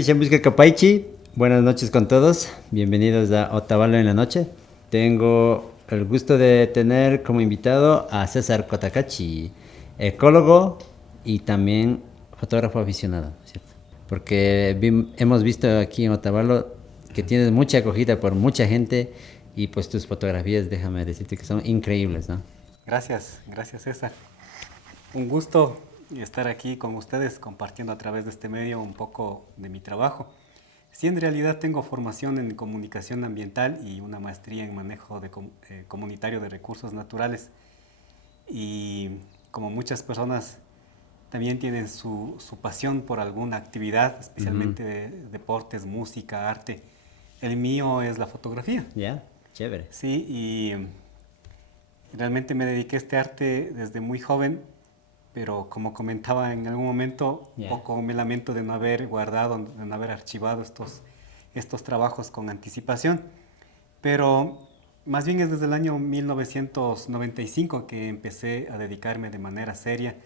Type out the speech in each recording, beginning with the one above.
Maiti Shambhuska Kapaichi, buenas noches con todos, bienvenidos a Otavalo en la noche. Tengo el gusto de tener como invitado a César Cotacachi, ecólogo y también fotógrafo aficionado, ¿cierto? Porque hemos visto aquí en Otavalo que tienes mucha acogida por mucha gente y pues tus fotografías, déjame decirte que son increíbles, ¿no? Gracias César. Un gusto estar aquí con ustedes compartiendo a través de este medio un poco de mi trabajo. Sí, en realidad tengo formación en comunicación ambiental y una maestría en manejo comunitario de recursos naturales. Y como muchas personas también tienen su pasión por alguna actividad, especialmente de deportes, música, arte. El mío es la fotografía. Ya, chévere. Sí, y realmente me dediqué a este arte desde muy joven, pero como comentaba en algún momento, un poco me lamento de no haber guardado, de no haber archivado estos trabajos con anticipación. Pero más bien es desde el año 1995 que empecé a dedicarme de manera seria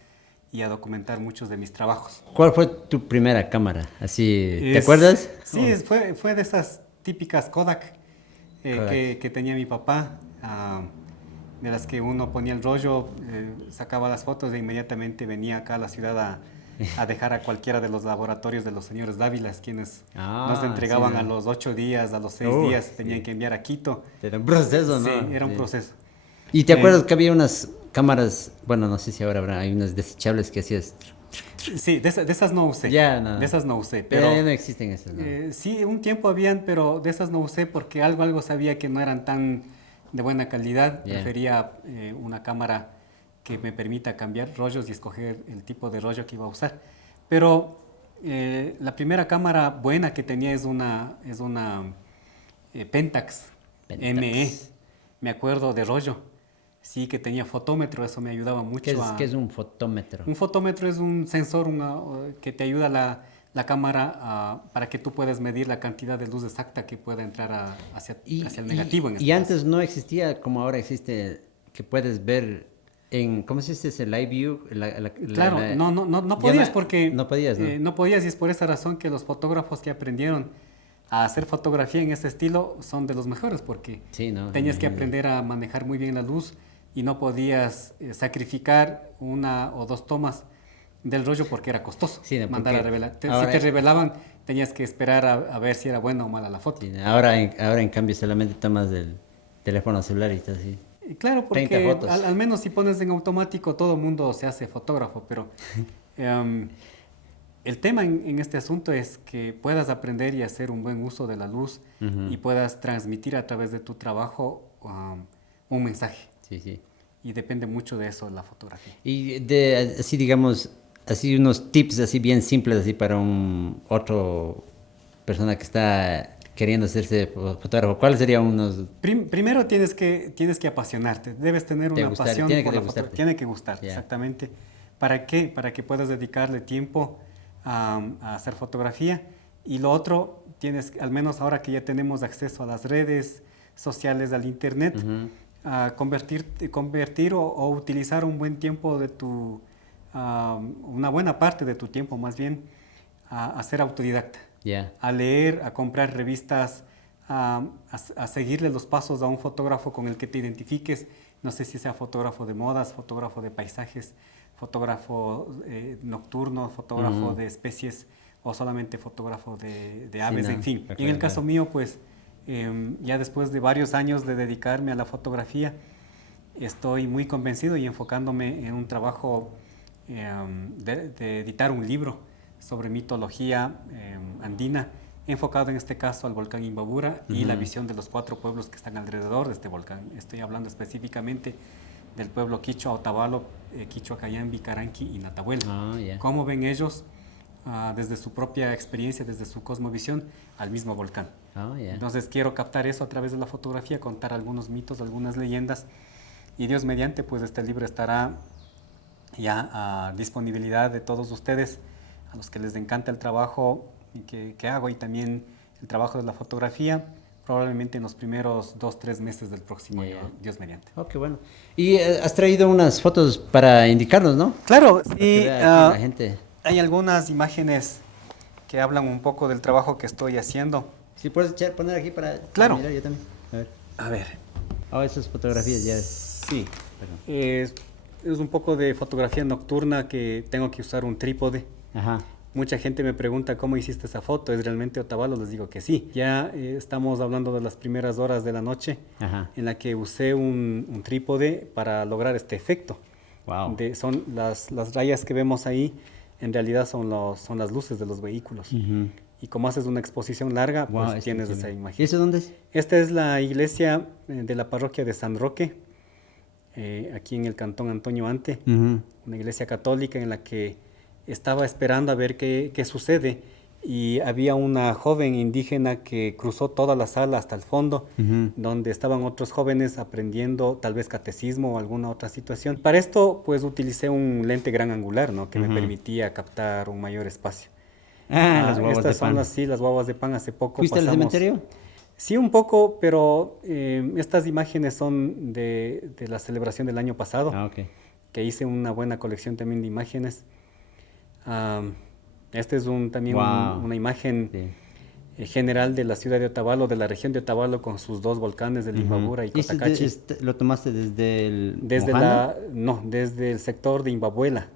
y a documentar muchos de mis trabajos. ¿Cuál fue tu primera cámara? Así, ¿te acuerdas? Sí, fue de esas típicas Kodak, que tenía mi papá, de las que uno ponía el rollo, sacaba las fotos e inmediatamente venía acá a la ciudad a dejar a cualquiera de los laboratorios de los señores Dávila, quienes nos entregaban sí, a los 8 días, a los 6 días, tenían que enviar a Quito. Era un proceso, ¿no? Sí, era un proceso. ¿Y te acuerdas que había unas cámaras, bueno, no sé si ahora habrá, hay unas desechables que hacías? Sí, de esas no usé. Ya, no. De esas no usé, pero ya no existen esas, ¿no? sí, un tiempo habían, pero de esas no usé porque algo sabía que no eran tan de buena calidad. Prefería una cámara que me permita cambiar rollos y escoger el tipo de rollo que iba a usar. Pero la primera cámara buena que tenía es una Pentax ME, me acuerdo de rollo. Sí, que tenía fotómetro, eso me ayudaba mucho. ¿Qué es un fotómetro? Un fotómetro es un sensor que te ayuda la cámara para que tú puedas medir la cantidad de luz exacta que pueda entrar hacia el negativo. Y antes no existía como ahora existe, que puedes ver en, ¿cómo se dice? ¿El live view? Claro, no podías porque... No podías, ¿no? No podías, y es por esa razón que los fotógrafos que aprendieron a hacer fotografía en ese estilo son de los mejores, porque tenías que aprender a manejar muy bien la luz y no podías sacrificar una o dos tomas del rollo porque era costoso mandar a revelar. Si te revelaban, tenías que esperar a ver si era buena o mala la foto. Sí, ahora en cambio solamente tomas del teléfono celular y estás así. Claro, porque al menos si pones en automático todo el mundo se hace fotógrafo, pero el tema en este asunto es que puedas aprender y hacer un buen uso de la luz y puedas transmitir a través de tu trabajo un mensaje. Sí. Y depende mucho de eso la fotografía. Y así digamos, así unos tips así bien simples así para otro persona que está queriendo hacerse fotógrafo, ¿cuáles serían unos? Primero tienes que apasionarte, debes tener una pasión por la fotografía. Tiene que gustarte, exactamente. ¿Para qué? Para que puedas dedicarle tiempo a hacer fotografía. Y lo otro, al menos ahora que ya tenemos acceso a las redes sociales, al internet, a convertir o utilizar un buen tiempo de una buena parte de tu tiempo más bien, a ser autodidacta. A leer, a comprar revistas, a seguirle los pasos a un fotógrafo con el que te identifiques. No sé si sea fotógrafo de modas, fotógrafo de paisajes, fotógrafo nocturno, fotógrafo de especies o solamente fotógrafo de aves, en fin. Y en el caso mío, pues ya después de varios años de dedicarme a la fotografía, estoy muy convencido y enfocándome en un trabajo de editar un libro sobre mitología andina, enfocado en este caso al volcán Imbabura y la visión de los 4 pueblos que están alrededor de este volcán. Estoy hablando específicamente del pueblo Quichua Otavalo, Quichua Cayambi, Caranqui y Natabuela. ¿Cómo ven ellos desde su propia experiencia, desde su cosmovisión, al mismo volcán? Entonces quiero captar eso a través de la fotografía, contar algunos mitos, algunas leyendas, y Dios mediante, pues este libro estará ya a disponibilidad de todos ustedes, a los que les encanta el trabajo que hago y también el trabajo de la fotografía, probablemente en los primeros 2-3 meses del próximo año, Dios mediante. Qué bueno. Y has traído unas fotos para indicarnos, ¿no? Claro, sí. La gente. Hay algunas imágenes que hablan un poco del trabajo que estoy haciendo. Si puedes poner aquí para claro. mirar yo también. A ver. Esas fotografías ya. Sí. Es un poco de fotografía nocturna que tengo que usar un trípode. Ajá. Mucha gente me pregunta cómo hiciste esa foto, ¿es realmente Otavalo? Les digo que sí. Ya estamos hablando de las primeras horas de la noche. Ajá. En la que usé un trípode para lograr este efecto. Wow. Son las rayas que vemos ahí, en realidad son las luces de los vehículos. Uh-huh. Y como haces una exposición larga, pues tienes esa imagen. ¿Y eso dónde es? Esta es la iglesia de la parroquia de San Roque, aquí en el cantón Antonio Ante, uh-huh. Una iglesia católica en la que estaba esperando a ver qué sucede, y había una joven indígena que cruzó toda la sala hasta el fondo, uh-huh. donde estaban otros jóvenes aprendiendo tal vez catecismo o alguna otra situación. Para esto pues utilicé un lente gran angular, ¿no? Que uh-huh. me permitía captar un mayor espacio. Las guaguas estas de pan. Las guaguas de pan. Hace poco ¿Fuiste al cementerio? Sí, un poco, pero estas imágenes son de la celebración del año pasado, okay. Que hice una buena colección también de imágenes. Este es también una imagen general de la ciudad de Otavalo, de la región de Otavalo, con sus dos volcanes de Imbabura uh-huh. y Cotacachi. ¿Lo tomaste desde el No, desde el sector de Imbabuela.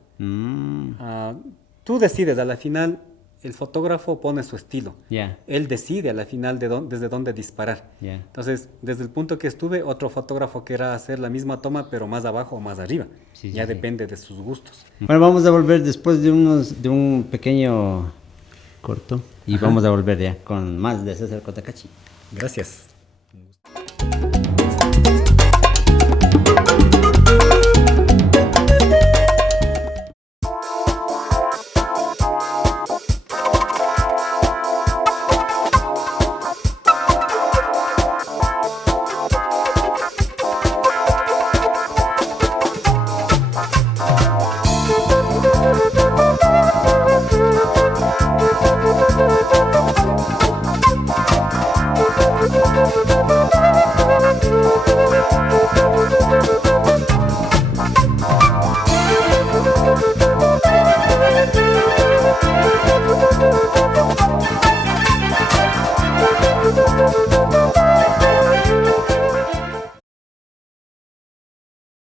Tú decides, a la final el fotógrafo pone su estilo. Yeah. Él decide a la final desde dónde disparar. Yeah. Entonces, desde el punto que estuve, otro fotógrafo querrá hacer la misma toma, pero más abajo o más arriba. Ya depende de sus gustos. Bueno, vamos a volver después de un pequeño corto y vamos a volver ya con más de César Cotacachi. Gracias.